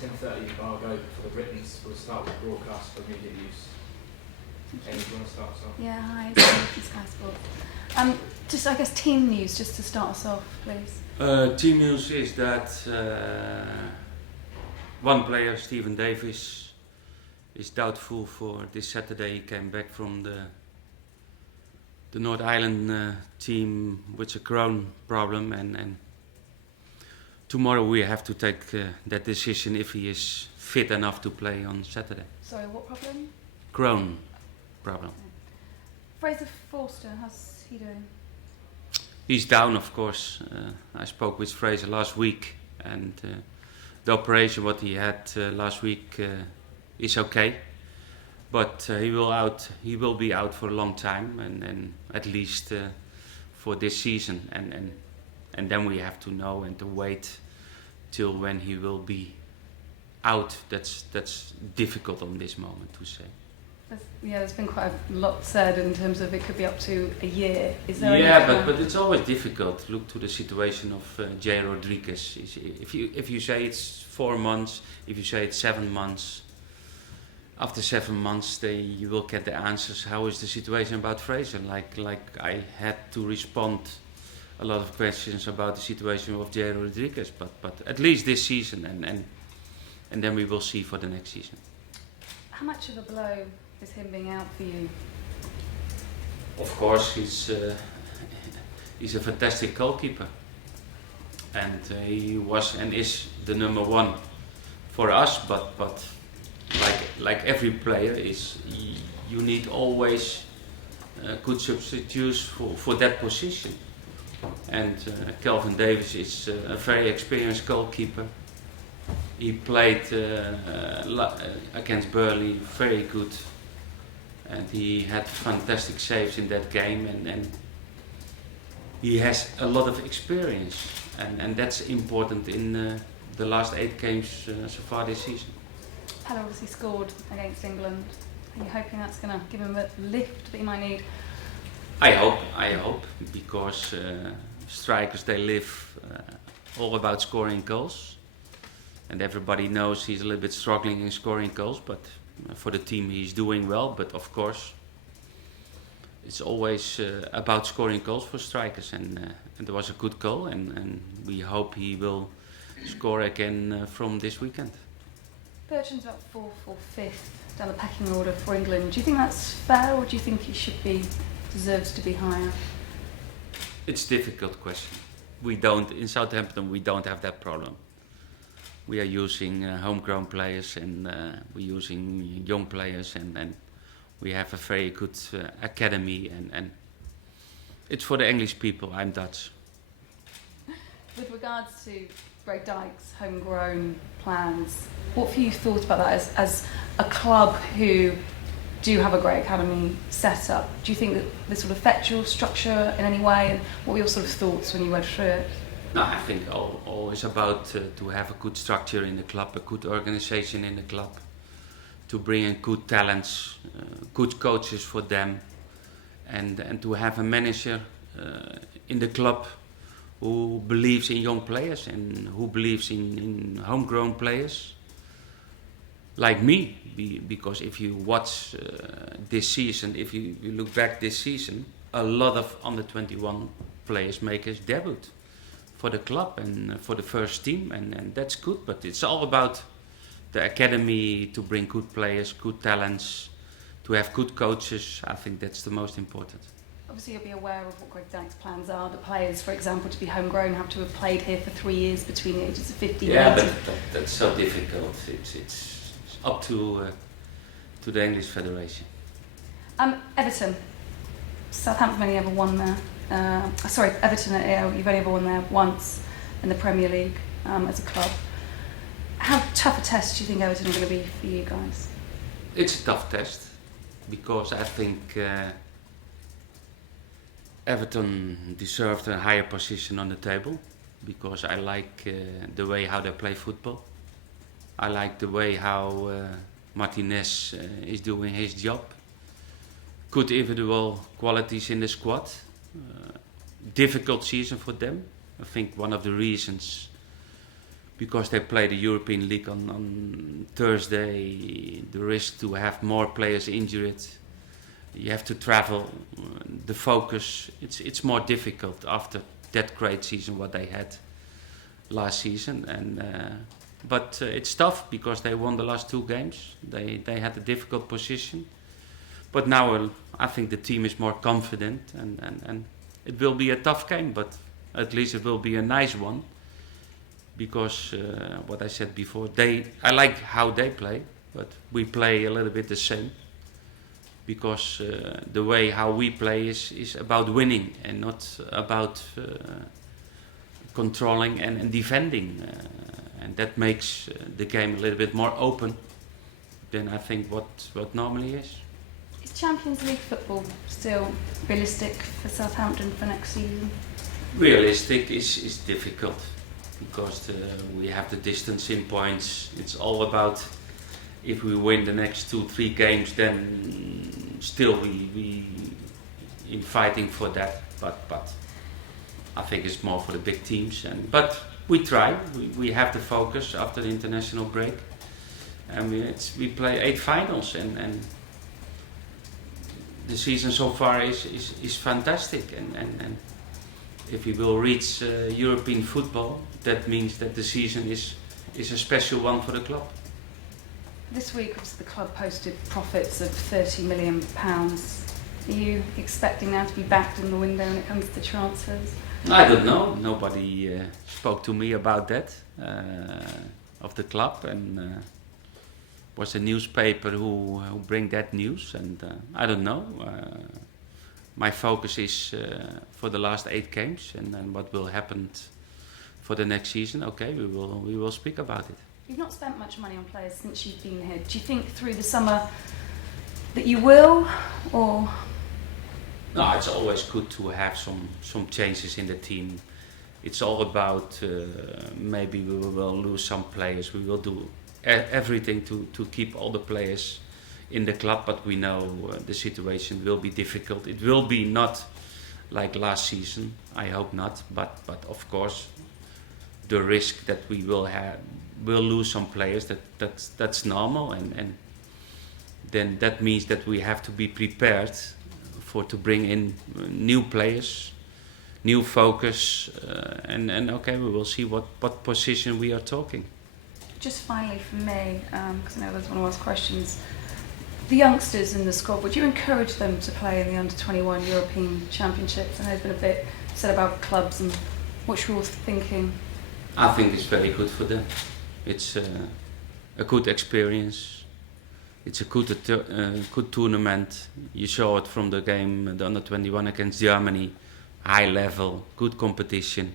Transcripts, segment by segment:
10:30 I'll go for the Britons. We'll start with broadcast for immediate use. Amy, do you want to start us off? Yeah, hi, it's Sky Sports. Just, I guess, team news, just to start us off, please. Team news is that one player, Stephen Davis, is doubtful for this Saturday. He came back from the North Island team with a Crohn problem, and tomorrow we have to take that decision if he is fit enough to play on Saturday. Sorry, what problem? Crohn problem. Fraser Forster, how's he doing? He's down, of course. I spoke with Fraser last week, and the operation what he had last week is okay, but he will be out for a long time, and at least for this season, and then we have to know and to wait till when he will be out. That's difficult on this moment to say. There's been quite a lot said in terms of it could be up to a year. Is there but it's always difficult. Look to the situation of Jay Rodriguez. If you say it's 4 months, if you say it's 7 months, after 7 months you will get the answers. How is the situation about Fraser? Like I had to respond a lot of questions about the situation of Jay Rodriguez, but at least this season, and then we will see for the next season. How much of a blow is him being out for you? Of course, he's a fantastic goalkeeper, and he was and is the number one for us. But like every player, you need always good substitutes for that position. And Kelvin Davis is a very experienced goalkeeper. He played against Burnley very good, and he had fantastic saves in that game, and he has a lot of experience, and that's important in the last 8 games so far this season. Pelle obviously scored against England. Are you hoping that's going to give him a lift that he might need? I hope, because strikers, they live all about scoring goals, and everybody knows he's a little bit struggling in scoring goals, but for the team he's doing well. But of course it's always about scoring goals for strikers, and there was a good goal, and we hope he will score again from this weekend. Bertrand's about 4th or 5th down the pecking order for England. Do you think that's fair, or do you think he deserves to be higher? It's a difficult question. In Southampton we don't have that problem. We are using homegrown players, and we're using young players, and we have a very good academy, and it's for the English people. I'm Dutch. With regards to Greg Dyke's homegrown plans, what have you thought about that as a club who do have a great academy set up? Do you think that this will affect your structure in any way, and what were your sort of thoughts when you went through it? No, I think all is about to have a good structure in the club, a good organization in the club, to bring in good talents, good coaches for them, and to have a manager in the club who believes in young players and who believes in homegrown players like me. Because if you watch this season, if you look back this season, a lot of under 21 players make his debut for the club and for the first team, and that's good. But it's all about the academy, to bring good players, good talents, to have good coaches. I think that's the most important. Obviously you'll be aware of what Greg Dyke's plans are. The players, for example, to be homegrown have to have played here for 3 years between the ages of 50 and 80. But that's so difficult. It's up to the English Federation. Everton. Southampton only ever won there. Everton, you've only ever won there once in the Premier League as a club. How tough a test do you think Everton are going to be for you guys? It's a tough test, because I think Everton deserved a higher position on the table, because I like the way how they play football. I like the way how Martinez is doing his job. Good individual qualities in the squad. Difficult season for them. I think one of the reasons because they play the European League on Thursday, the risk to have more players injured. You have to travel, the focus, it's more difficult after that great season what they had last season. But it's tough because they won the last 2 games. They had a difficult position. But now I think the team is more confident and it will be a tough game, but at least it will be a nice one. Because what I said before, I like how they play, but we play a little bit the same. Because the way how we play is about winning and not about controlling and defending. And that makes the game a little bit more open than I think what normally is. Is Champions League football still realistic for Southampton for next season? Realistic is difficult because we have the distance in points. It's all about if we win the next 2-3 games, then still we in fighting for that. But I think it's more for the big teams. But we try. We have the focus after the international break, and we play 8 finals and the season so far is fantastic and if we will reach European football, that means that the season is a special one for the club. This week the club posted profits of £30 million. Are you expecting now to be backed in the window when it comes to transfers? I don't know. Nobody spoke to me about that of the club, and was a newspaper who bring that news, and I don't know. My focus is for the last 8 games and what will happen for the next season. Okay, we will speak about it. You've not spent much money on players since you've been here. Do you think through the summer that you will, or? No, it's always good to have some changes in the team. It's all about maybe we will lose some players. We will do everything to keep all the players in the club, but we know the situation will be difficult. It will be not like last season, I hope not, but of course the risk that we will lose some players, that's normal, and then that means that we have to be prepared to bring in new players, new focus, and okay, we will see what position we are talking. Just finally from me, because I know there's one of those questions, the youngsters in the squad, would you encourage them to play in the under-21 European Championships? I know there's been a bit said about clubs and what you're thinking. I think it's very good for them. It's a good experience. It's a good tournament. You saw it from the game, the under-21 against Germany. High level, good competition.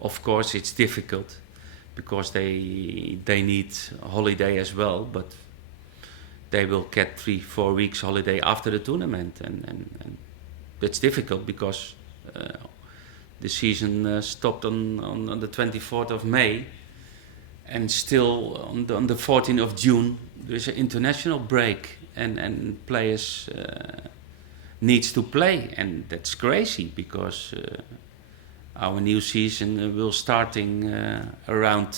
Of course, it's difficult because they need a holiday as well, but they will get 3-4 weeks holiday after the tournament, and that's difficult because the season stopped on the 24th of May, and still on the 14th of June there's an international break, and players needs to play, and that's crazy because our new season will starting around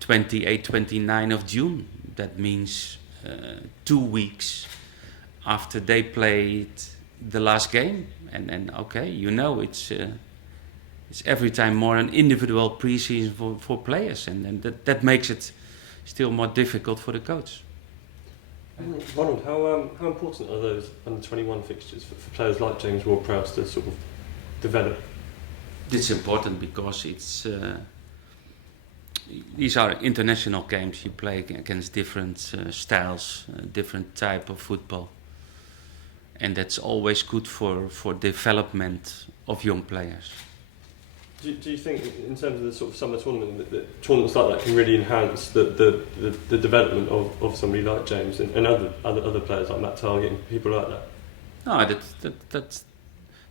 28-29 of June. That means 2 weeks after they played the last game, and okay, you know, it's every time more an individual pre-season for players, and that makes it still more difficult for the coach. Ronald, how important are those under-21 fixtures for players like James Ward-Prowse to sort of develop? It's important because these are international games. You play against different styles, different type of football, and that's always good for development of young players. Do you think, in terms of the sort of summer tournament, that tournaments like that can really enhance the development of somebody like James and other players like Matt Target and people like that? No, that's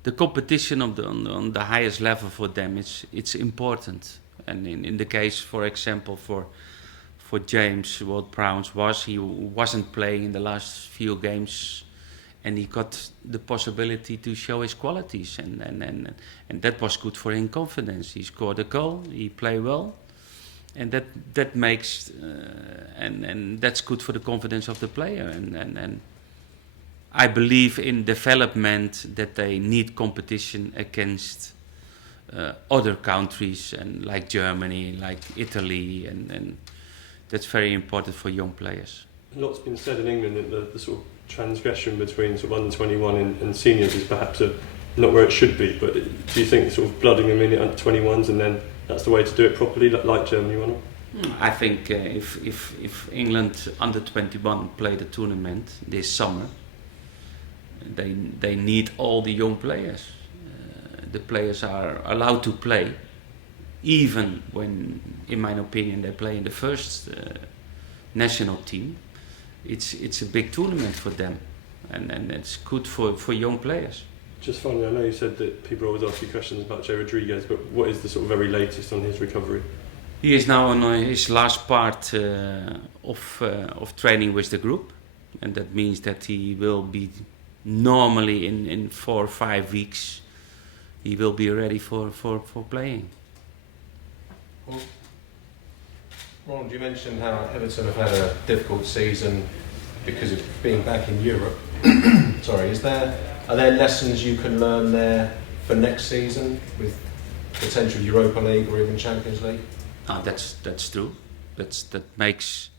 the competition on the highest level for them. It's important, and in the case, for example, for James Ward-Prowse, he wasn't playing in the last few games, and he got the possibility to show his qualities, and that was good for him confidence. He scored a goal, he played well, and that makes and that's good for the confidence of the player. And I believe in development that they need competition against other countries, and like Germany, like Italy, and that's very important for young players. A lot's been said in England that the sort of transgression between sort of under 21 and seniors is perhaps not where it should be. But do you think sort of blooding them in at under 21s and then that's the way to do it properly, like Germany won? I think if England under 21 play the tournament this summer, they need all the young players. The players are allowed to play, even when, in my opinion, they play in the first national team. It's a big tournament for them, and it's good for young players. Just finally, I know you said that people always ask you questions about Joe Rodriguez, but what is the sort of very latest on his recovery? He is now on his last part of training with the group, and that means that he will be normally in 4 or 5 weeks. He will be ready for playing. Well, Ronald, you mentioned how Everton have had a difficult season because of being back in Europe. Sorry, are there lessons you can learn there for next season with potential Europa League or even Champions League? Oh, that's true. That makes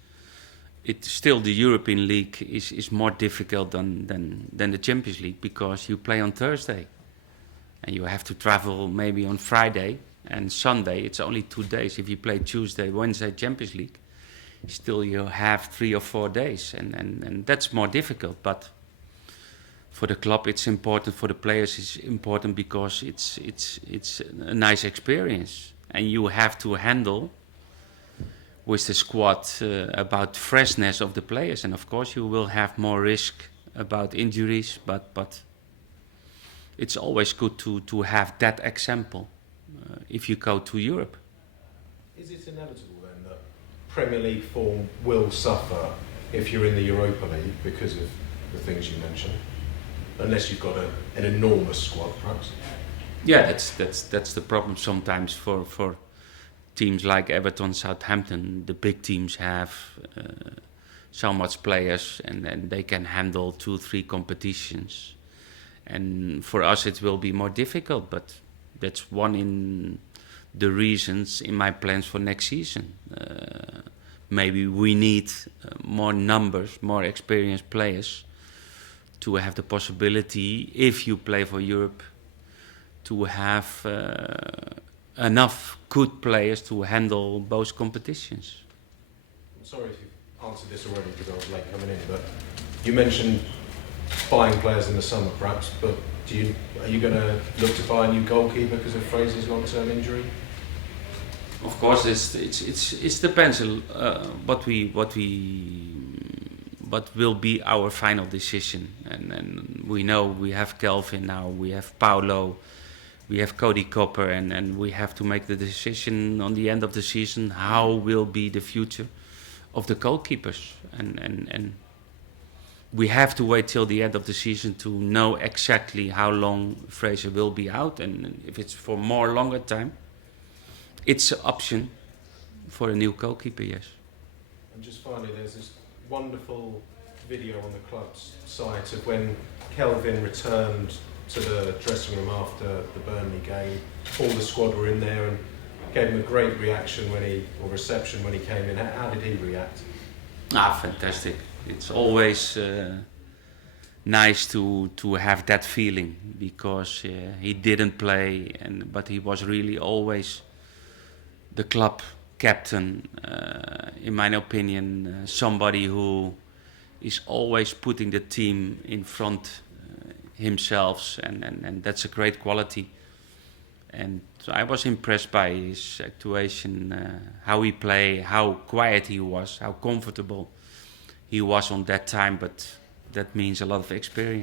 it still the European League is more difficult than the Champions League, because you play on Thursday and you have to travel maybe on Friday and Sunday. It's only 2 days. If you play Tuesday, Wednesday Champions League, still you have 3 or 4 days, and that's more difficult. But for the club, it's important. For the players, it's important because it's a nice experience, and you have to handle with the squad about freshness of the players, and of course you will have more risk about injuries. But it's always good to have that example if you go to Europe. Is it inevitable then that Premier League form will suffer if you're in the Europa League because of the things you mentioned? Unless you've got an enormous squad, perhaps. Yeah, that's the problem sometimes for teams like Everton, Southampton. The big teams have so much players, and they can handle 2-3 competitions. And for us, it will be more difficult. But that's one in the reasons in my plans for next season. Maybe we need more numbers, more experienced players, to have the possibility, if you play for Europe, to have enough good players to handle both competitions. I'm sorry if you've answered this already because I was late coming in, but you mentioned buying players in the summer perhaps, but are you going to look to buy a new goalkeeper because of Fraser's long-term injury? Of course, it depends what will be our final decision, and we know we have Kelvin now, we have Paulo, we have Cody Copper, and we have to make the decision on the end of the season how will be the future of the goalkeepers, and we have to wait till the end of the season to know exactly how long Fraser will be out, and if it's for more longer time, it's an option for a new goalkeeper, yes. And just finally, there's this wonderful video on the club's site of when Kelvin returned to the dressing room after the Burnley game. All the squad were in there and gave him a great reception when he came in. How did he react? Fantastic. It's always nice to have that feeling, because he didn't play, but he was really always the club captain, in my opinion, somebody who is always putting the team in front himself, and that's a great quality. And so I was impressed by his actuation, how he played, how quiet he was, how comfortable he was on that time, but that means a lot of experience.